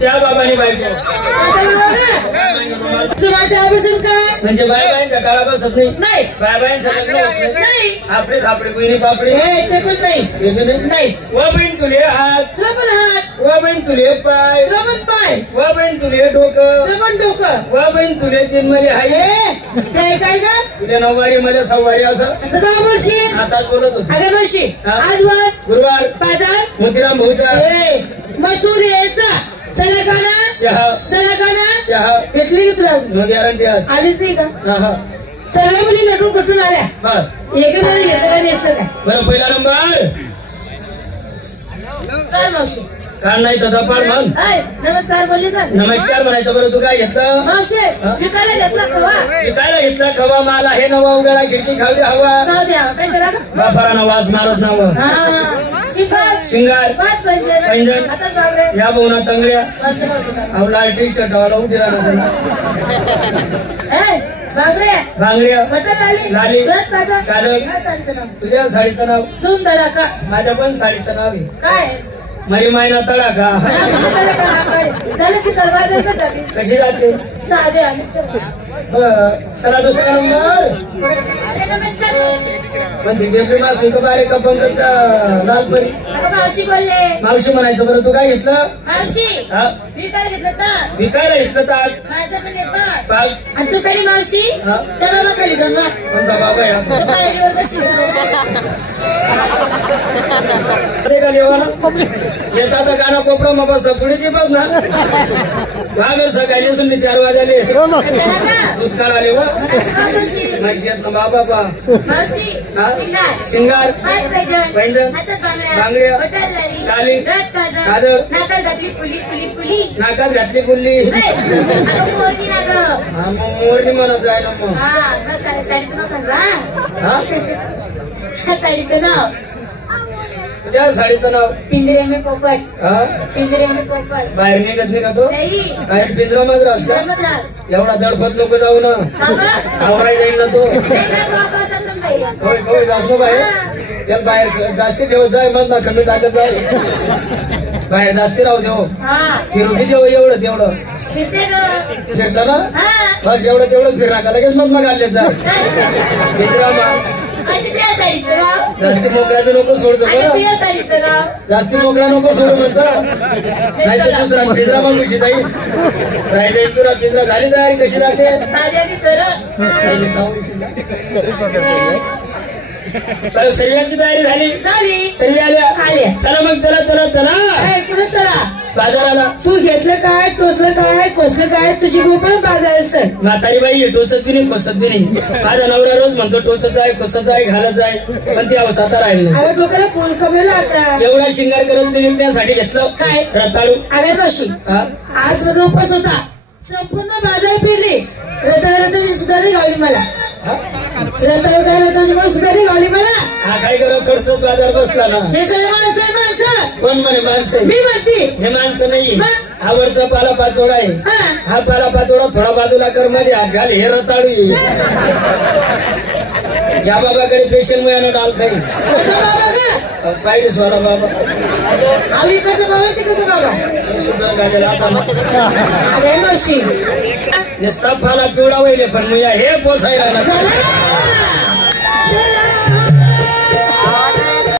त्या बाबाने बायको म्हणजे बायबाईंचा काळा बसत नाही बायबाईंचं लग्न होत नाही आपले थापडे बहिणी पापडे ते पण नाही व बहीण तुले हात व बहीण तुले पाय व बहीण तुले डोकं व बहीण तुले तीन मध्ये हाय काय का तुझ्या नऊवारी मध्ये सव्वारी असं आताच बोलत होते आज गुरुवार बाजार मोतीराम भाऊचा मथुरेचा चला चहा भेटली की तुला गॅरंटी आलीच नाही का सगळ्या मुली नटून कटून आल्या एका मुली घेतलं नेसलं काय बरं पहिला नंबर काय मावशी काल नाही तर पाड म्हण नमस्कार बोलली का नमस्कार म्हणायचं बरं तू काय घेतलं मावशी विकायला घेतला खवा माल आहे नवा उघडा खिडकी खाली हवा कशाला बापारानं वाचणारच नाव शिंगार पैंजण या बोना तंगड्या अवला टी शर्ट वाला उद्या बांगड्या लाली काजळ तुझ्या साडीचं नाव दोन तडाखा माझ्या पण साडीचं नाव आहे काय मरी मायना तडाखा कशी जाते चला दुसरा नंबर पण डेब्री मावशी का बारे का पंकज का लालपरी मावशी म्हणायचं बरं तू काय घेतलं विकायला घेतलं ताक आणि तू काही मावशी त्या बाबा खाली जमा कोणता बाबा येतात गाणं कोपरा मग बसता पुढे ते बघ ना वागर सकाळी असून 4 वाजले दूध काल आले व शेत ना बाबा शिंगार पैंजण बांगड्या काली काजळ नाकात घातली पुल्ली मोरणी म्हणत जाय ना मग साडीचं नाव तुझ्या साडीचं नाव पिंजरे में पोपट बाहेर निघत नाही का तो बाहेर पिंजरा मध्ये असला एवढा दडपत नको जाऊ ना आवराय जाईल ना तो जास्त बाहेर त्याला बाहेर जास्ती ठेवत जाय मग ना कमी टाकत जाय बाहेर जास्ती राहू देऊ फिरू किती एवढं तेवढं फिरता ना बस एवढं तेवढं फिरणा का लगेच मग आले जा पिंजरा जास्ती मोकळा बी नको सोडतो जास्ती मोकळा नको सोडू म्हणता नाही तर दुसरा पिंजरा मग कशी जाईल राहिले तुला पिंजरा झाली तयारी कशी राहते सर्वांची तयारी झाली सर्व आल्या चला मग चला बाजाराला तू घेतलं काय टोचलं काय कोसलं काय तुझी पण बाजारात चल म्हातारी बाई टोचत बी नाही कोसत बी नाही माझा नवरा रोज म्हणतो टोचत आहे कोसत आहे घालत जाय पण ती अवस्था आता राहिली नाही डोक्याला फोन कमवला आता एवढा शिंगार करत विकण्यासाठी घेतलं काय रताळू अरे पाशी आज माझा उपास होता संपूर्ण बाजार फिरली रताळू सुद्धा नाही गावली मला रताळू काय रताळू सुद्धा नाही गावली मला हा काय करत थोडस बाजार बसला ना कोण म्हणे माणसं मी म्हणते हे माणसं नाही आवडचा पाला पाचोडा आहे हा पाला पाचोडा थोडा बाजूला कर मध्ये हात घाल हे रताळू या बाबाकडे पेशंट मिळालं डाल खाई पाहिजे स्वरा बाबा आवी करतो बाबा तिकडे बाबा सुद्धा घालेला आता नसता फाला पिवळा वहिले पण मी हे पोसायला